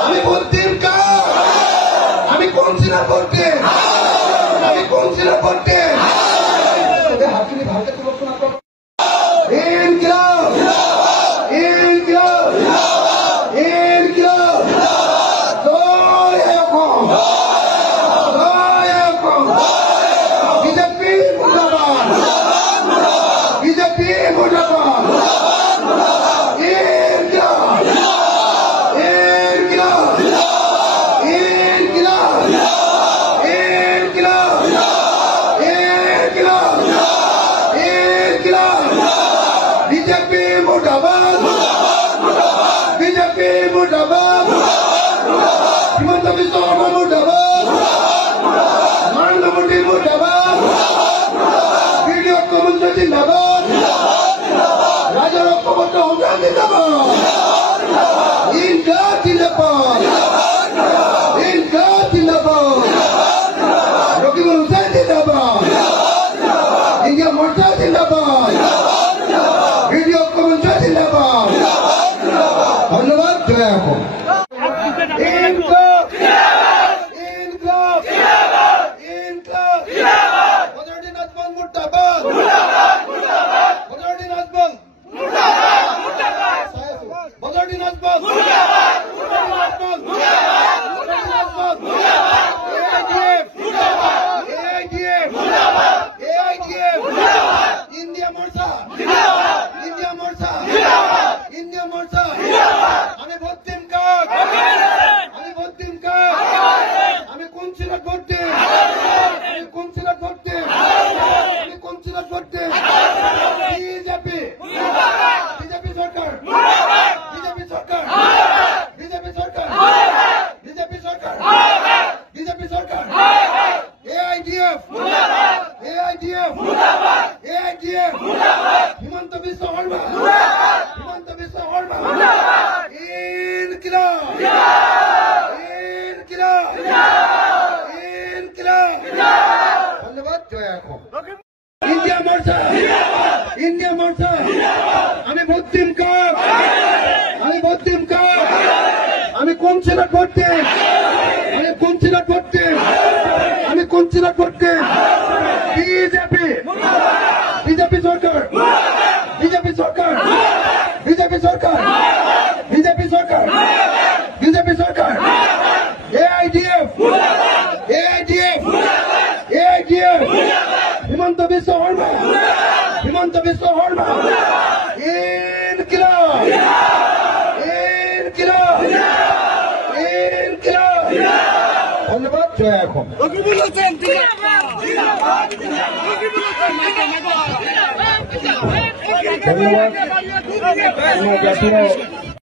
আমি বলতেন আমি কোন সিনা করতে बीजेपी मुर्दाबाद बीजेपी मुर्दाबाद हिमंत बिस्व शर्मा मुर्दाबाद नरेंद्र मोदी मुर्दाबाद वीडियो कमेंट जिंदाबाद राजा रक्षाबंध हुसैन जिंदाबाद इनका जिंदाबाद रकीबुल हुसैन जिंदाबाद इंडिया मोर्चा जिंदाबाद वीडियो कमेंट जिंदाबाद धन्यवाद जय हो हिमंत बिस्व शर्मा धन्यवाद जय हो इंडिया मोर्चा আমি ভোট দিম আমি কোন ছেলে করতে বিজেপি সরকার AIDF হিমন্ত বিস্ব শর্মা ইনকিলাব ধন্যবাদ জয় এখন ধন্যবাদ